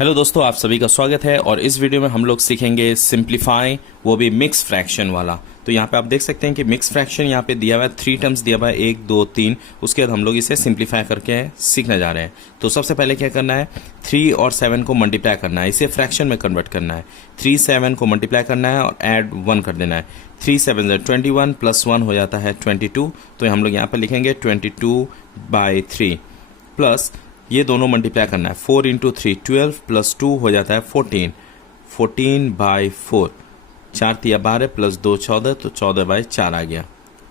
Hello दोस्तों, आप सभी का स्वागत है। और इस वीडियो में हम लोग सीखेंगे सिंप्लीफाई, वो भी मिक्स फ्रैक्शन वाला। तो यहाँ पे आप देख सकते हैं कि मिक्स फ्रैक्शन यहाँ पे दिया हुआ है, 3 टर्म्स दिया हुआ है, 1 2 3। उसके बाद हम लोग इसे सिंप्लीफाई करके सीखने जा रहे हैं। तो सबसे पहले क्या करना है, 3 और 7 को मल्टीप्लाई करना है, इसे फ्रैक्शन में कन्वर्ट करना है। 3 7 को मल्टीप्लाई करना है और ऐड 1 कर देना है। 3 7 21 प्लस 1 हो जाता है 22। तो हम लोग यहाँ पे लिखेंगे 22/3 प्लस ये दोनों मल्टीप्लाई करना है। 4 इंटू 3 12 प्लस 2 हो जाता है 14। 14/4, 4 तिया 12 प्लस 2 14, तो 14/4 आ गया।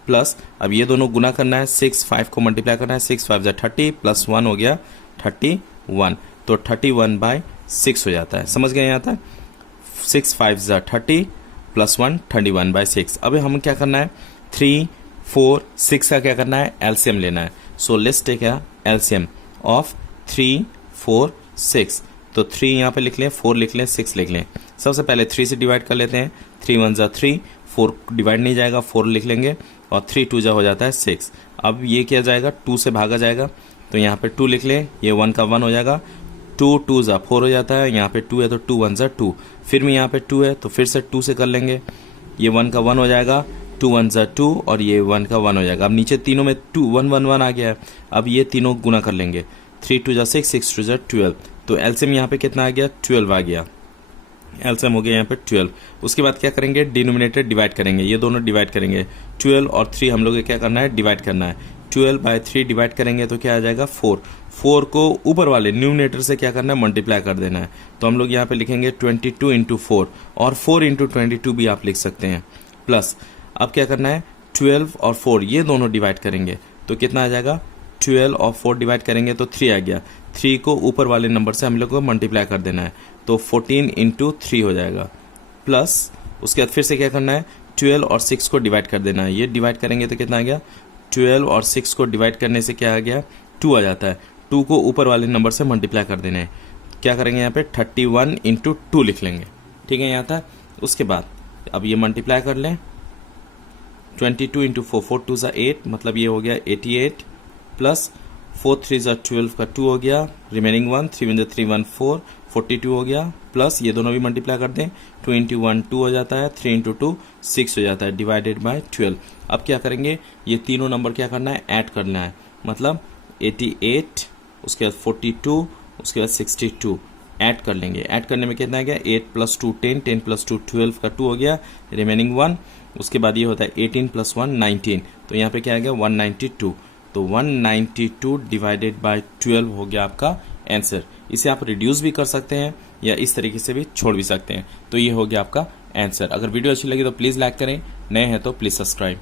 प्लस अब ये दोनों गुना करना है। 6 5 को मल्टीप्लाई करना है। 6 5 30 प्लस 1 हो गया 31, तो 31/6 हो जाता है। समझ गए यहाँ तक? 6 5 30 प्लस 1 31/6। अब हमें क्या करना है, 3 4 6 का क्या करना है, एलसीएम लेना है। So let's take LCM of 3 4 6। तो 3 यहाँ पे लिख लें, 4 लिख लें, 6 लिख लें। सबसे पहले 3 से डिवाइड कर लेते हैं। 3 1 जा 3, 4 डिवाइड नहीं जाएगा, 4 लिख लेंगे और 3 2 जा हो जाता है 6। अब ये किया जाएगा, 2 से भागा जाएगा, तो यहाँ पे 2 लिख लें, ये 1 का 1 हो जाएगा। 2 2 जा 4 हो जाता है, यहाँ पे 2 है तो 2 1 जा 2। फिर भी यहाँ पे 2 है तो फिर से 2 से कर लेंगे, ये 1 का 1 हो जाएगा। 2 1 जा 2 और ये 1 का 1 हो जाएगा। अब नीचे तीनों में 2 1 1 1 आ गया है। अब ये तीनों गुना कर लेंगे। 3 2 जा 6, 6 2 जा 12। तो एलसीएम यहाँ पे कितना आ गया, 12 आ गया। एलसीएम हो गया यहाँ पे 12। उसके बाद क्या करेंगे, डिनोमिनेटर डिवाइड करेंगे, ये दोनों डिवाइड करेंगे। 12 और 3 हम लोग क्या करना है, डिवाइड करना है। 12/3 डिवाइड करेंगे तो क्या आ जाएगा, 4। 4 को ऊपर वाले न्यूमिनेटर से क्या करना है, मल्टीप्लाई कर देना है। तो हम लोग यहाँ पे लिखेंगे 22 इंटू 4, और 4 इंटू 22 भी आप लिख सकते हैं। प्लस अब क्या करना है, 12 और 4 ये दोनों डिवाइड करेंगे तो कितना आ जाएगा, 12 और 4 डिवाइड करेंगे तो 3 आ गया। 3 को ऊपर वाले नंबर से हम लोग को मल्टीप्लाई कर देना है, तो 14 इंटू 3 हो जाएगा। प्लस उसके बाद फिर से क्या करना है, 12 और 6 को डिवाइड कर देना है। ये डिवाइड करेंगे तो कितना आ गया, 12 और 6 को डिवाइड करने से क्या आ गया, 2 आ जाता है। 2 को ऊपर वाले नंबर से मल्टीप्लाई कर देना है। क्या करेंगे यहाँ पे, 31 इंटू 2 लिख लेंगे। ठीक है यहाँ तक। उसके बाद अब ये मल्टीप्लाई कर लें। 22 इंटू 4, 4 2 जा 8, मतलब ये हो गया 88। प्लस 4 3 जा 12 का 2 हो गया, रिमेनिंग 1, 3 1 जा 3 1 4, 42 हो गया। प्लस ये दोनों भी मल्टीप्लाई कर दें, 2 इंटू 1 2 हो जाता है, 3 इंटू 2 6 हो जाता है, डिवाइडेड बाय 12। अब क्या करेंगे, ये तीनों नंबर क्या करना है, ऐड करना है। मतलब 88, उसके बाद 42, उसके बाद 62 ऐड कर लेंगे। ऐड करने में कितना आ गया, 8 प्लस 2 10, 10 प्लस 2 12 का 2 हो गया, रिमेनिंग 1। उसके बाद ये होता है 18 प्लस 1 19, तो यहाँ पे क्या आ गया, 192। तो 192 डिवाइडेड बाय 12 हो गया आपका आंसर। इसे आप रिड्यूस भी कर सकते हैं या इस तरीके से भी छोड़ भी सकते हैं। तो ये हो गया आपका आंसर। अगर वीडियो अच्छी लगी तो प्लीज़ लाइक करें, नए हैं तो प्लीज़ सब्सक्राइब।